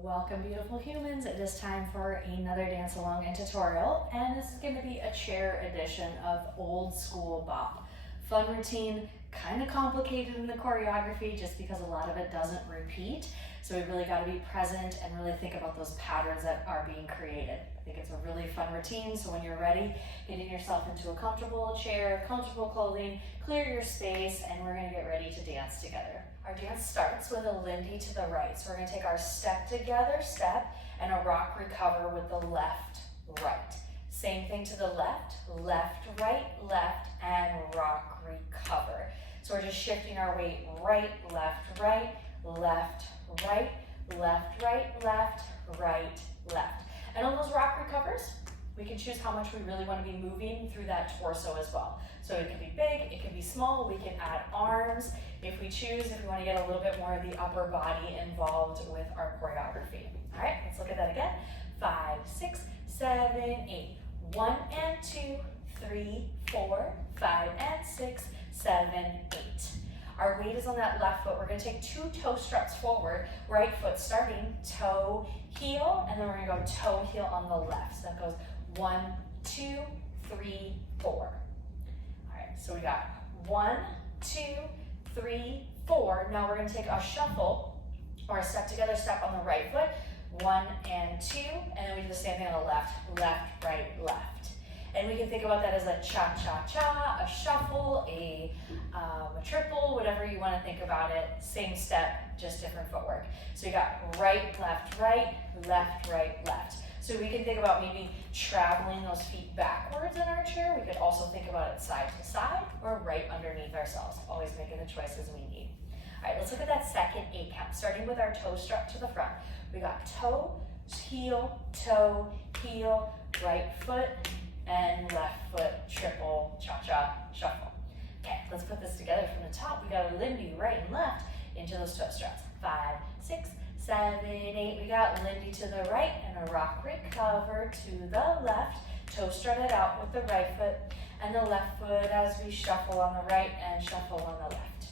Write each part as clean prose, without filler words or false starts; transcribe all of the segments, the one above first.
Welcome, beautiful humans. It is time for another dance along and tutorial, and this is going to be a chair edition of Old School Bop. Fun routine, kind of complicated in the choreography just because a lot of it doesn't repeat. So we really got to be present and really think about those patterns that are being created. I think it's a really fun routine, so when you're ready, getting yourself into a comfortable chair, comfortable clothing, clear your space, and we're going to get ready to dance together. Our dance starts with a Lindy to the right. So we're going to take our step together, step, and a rock recover with the left, right. Same thing to the left, left, right, and rock recover. So we're just shifting our weight right, left, right, left, right, left, right, left, right, left. And on those rock recovers, we can choose how much we really want to be moving through that torso as well. So it can be big, it can be small, we can add arms if we choose, if we want to get a little bit more of the upper body involved with our choreography. All right, let's look at that again. 5, 6, 7, 8. 1 and 2, 3, 4, 5 and 6, 7, 8. Our weight is on that left foot. We're going to take 2 toe struts forward, right foot starting, toe, heel, and then we're going to go toe, heel on the left. So that goes 1, 2, 3, 4. All right, so we got 1, 2, 3, 4. Now we're going to take a shuffle or a step together step on the right foot, 1 and 2, and then we do the same thing on the left, left, right, left. And we can think about that as a cha-cha-cha, a shuffle, a triple, whatever you want to think about it. Same step, just different footwork. So you got right, left, left, right, left. So we can think about maybe traveling those feet backwards in our chair. We could also think about it side to side or right underneath ourselves, always making the choices we need. All right, let's look at that second 8 count, starting with our toe strut to the front. We got toe, heel, right foot, and left foot, triple, cha-cha, shuffle. Okay, let's put this together from the top. We got a Lindy right and left into those toe struts. 5, 6, 7, 8. We got Lindy to the right and a rock recover to the left. Toe strutted out with the right foot and the left foot as we shuffle on the right and shuffle on the left.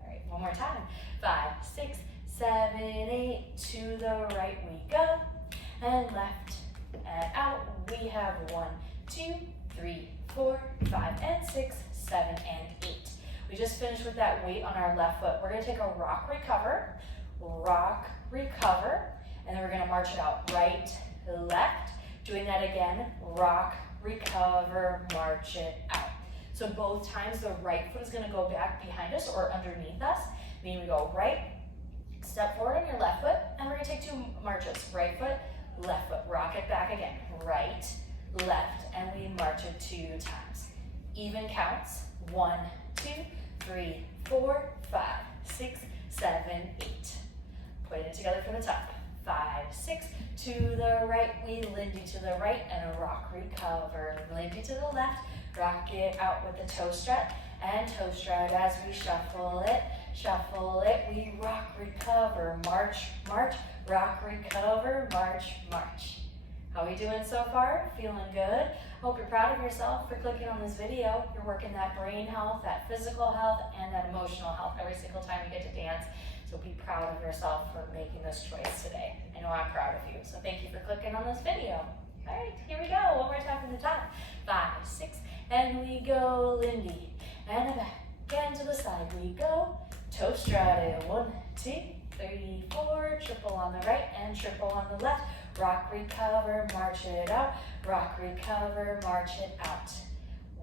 All right, one more time. 5, 6, 7, 8. To the right we go and left and out. We have 1, 2, 3, 4, 5 and 6, 7 and 8. We just finished with that weight on our left foot. We're going to take a rock recover, and then we're going to march it out right, left. Doing that again, rock, recover, march it out. So both times the right foot is going to go back behind us or underneath us, meaning we go right, step forward on your left foot, and we're going to take 2 marches, right foot, left foot, rock it back again, right, left, and we march it 2 times. Even counts, 1, 2, 3, 4, 5, 6, 7, 8. Putting it together from the top. 5, 6, to the right, we Lindy to the right, and a rock recover. Lindy to the left, rock it out with the toe strut, and toe strut as we shuffle it, we rock, recover, march, march, rock, recover, march, march. How are we doing so far? Feeling good? Hope you're proud of yourself for clicking on this video. You're working that brain health, that physical health, and that emotional health every single time you get to dance. So be proud of yourself for making this choice today. I know I'm proud of you, so thank you for clicking on this video. All right, here we go. One more time from the top. 5, 6, and we go Lindy. And back, again to the side we go. Toe strutted, 1, 2, 3, 4, triple on the right and triple on the left. Rock, recover, march it out. Rock, recover, march it out.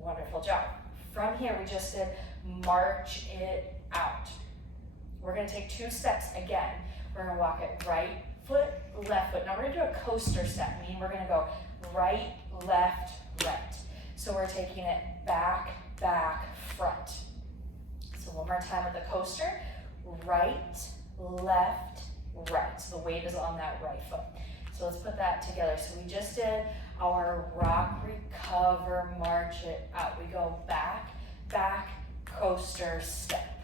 Wonderful job. From here, we just did march it out. We're going to take 2 steps again. We're going to walk it right foot, left foot. Now we're going to do a coaster step, meaning we're going to go right, left, right. So we're taking it back, back, front. So one more time with the coaster. Right, left, right. So the weight is on that right foot. So let's put that together. So we just did our rock, recover, march it out. We go back, back, coaster, step.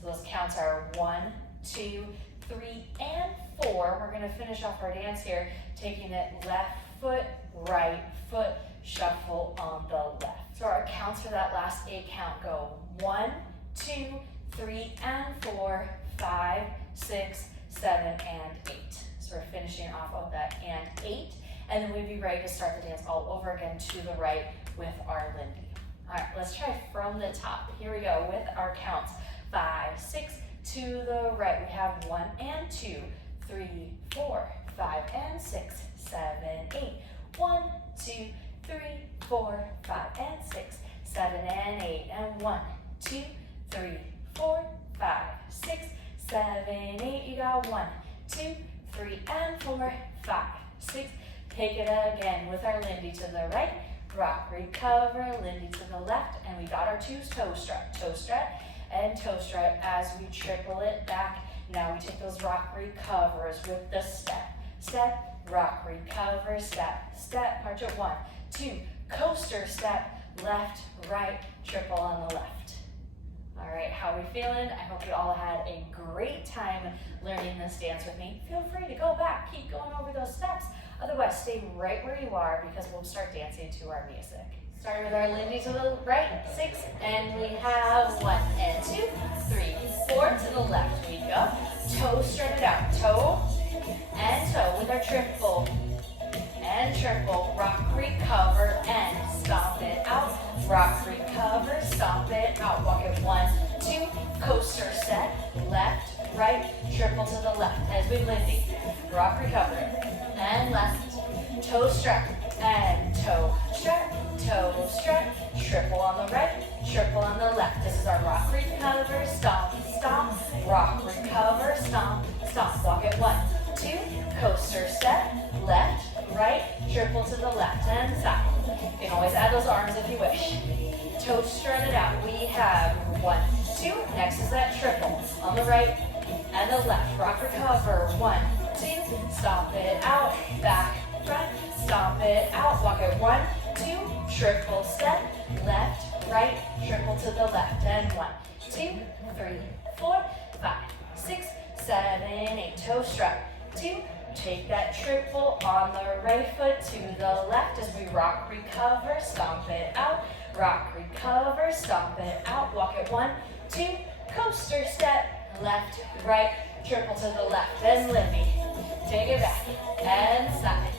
So those counts are 1, 2, 3, and 4. We're going to finish off our dance here, taking it left foot, right foot, shuffle on the left. So our counts for that last 8 count go 1, 2, 3, and 4, 5, 6, 7, and 8. So we're finishing off of that and 8, and then we'd be ready to start the dance all over again to the right with our Lindy. All right, let's try from the top. Here we go with our counts. 5, 6, to the right. We have 1 and 2, 3, 4, 5 and 6, 7, 8. 1, 2, 3, 4, 5 and 6, 7 and 8. And 1, 2, 3, 4, 5, 6, 7, 8. You got 1, 2, 3, and 4, 5, 6. Take it again with our Lindy to the right. Rock, recover, Lindy to the left. And we got our toe strut, and toe strut as we triple it back. Now we take those rock recovers with the step, rock, recover, step, march it 1, 2, coaster step, left, right, triple on the left. All right, how are we feeling? I hope you all had a great time learning this dance with me. Feel free to go back, keep going over those steps. Otherwise, stay right where you are because we'll start dancing to our music. Start with our Lindy to the right, 6, and we have 1 and 2, 3, 4 to the left we go. Toe strut it out, toe and toe with our triple and triple. Rock, recover, and stomp it out. Rock, recover, stomp it out. Walk it 1, 2, coaster set, left, right, triple to the left as we Lindy. Rock, recover, and left. Toe strut and toe strut, triple on the right, triple on the left. This is our rock, recover, stomp, stomp, rock, recover, stomp, stomp. Walk it 1, 2, coaster step, left, right, triple to the left hand side. You can always add those arms if you wish. Toe strut it out. We have 1, 2. Next is that triple on the right and the left. Rock, recover, 1, 2, stomp it out, back, front, stomp it out. Walk it 1, 2, triple step, left, right, triple to the left, and 1, 2, 3, 4, 5, 6, 7, 8. Toe strut, 2. Take that triple on the right foot to the left as we rock, recover, stomp it out. Rock, recover, stomp it out. Walk it 1, 2, coaster step, left, right, triple to the left, and Lindy. Take it back, and side,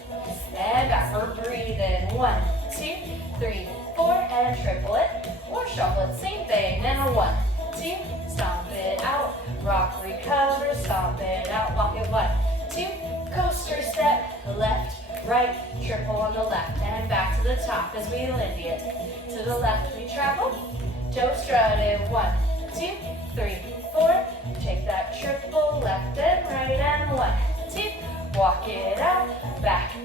and back. We're breathing. 1, 2, 3, 4, and triple it, or shuffle it, same thing. And 1, 2, stomp it out. Rock, recover, stomp it out. Walk it 1, 2, coaster step, left, right, triple on the left, and back to the top as we Lindy it. To the left we travel, toe strut it, 1, 2, 3, 4. Take that triple, left and right, and 1, 2. Walk it out, back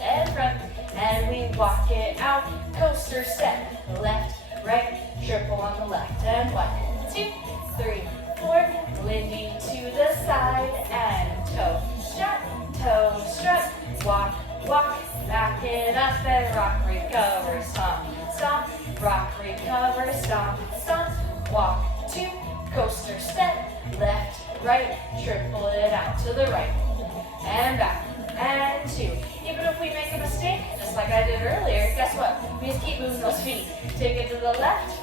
and front, and we walk it out. Coaster step, left, right, triple on the left, and 1, 2, 3, 4. Lindy to the side, and toe strut, walk, back it up, and rock, recover, stomp, stomp, rock, recover, stomp, stomp, walk 2, coaster step, left, right, triple it out to the right, and back, and 2. Even if we make a mistake, just like I did earlier, guess what? We just keep moving those feet. Take it to the left,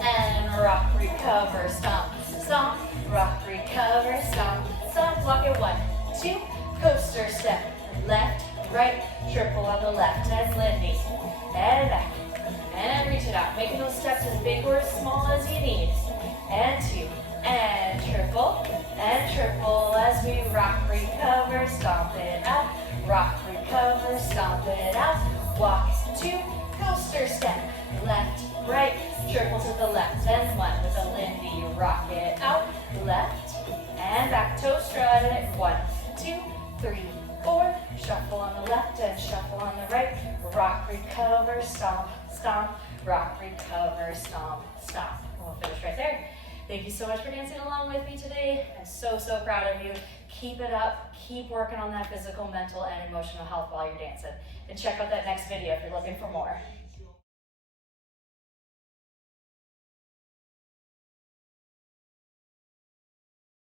and rock, recover, stomp, stomp, rock, recover, stomp, stomp, walk it 1, 2, coaster step, left, right, triple on the left, and Lindy, and back, and reach it out, making those steps as big or as small as you need, and 2, and triple as we rock, recover, stomp it out, rock, recover, stomp it out, walk 2, coaster step, left, right, triple to the left, and 1 with a Lindy, rock it out, left, and back, toe strut it, 1, 2, 3, 4, shuffle on the left and shuffle on the right, rock, recover, stomp, stomp, rock, recover, stomp, stomp. And we'll finish right there. Thank you so much for dancing along with me today. I'm so proud of you. Keep it up. Keep working on that physical, mental, and emotional health while you're dancing. And check out that next video if you're looking for more.